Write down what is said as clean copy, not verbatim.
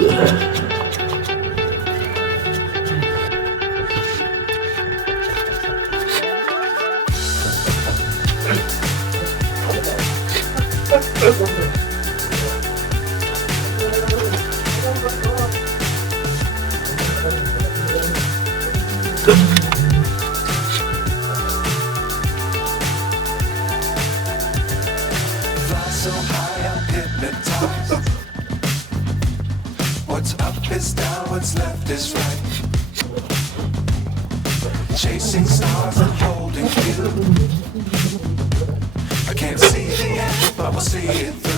So high, I'm hypnotized. What's up is down, what's left is right. Chasing stars and holding you. I can't see the end, but we'll see it through.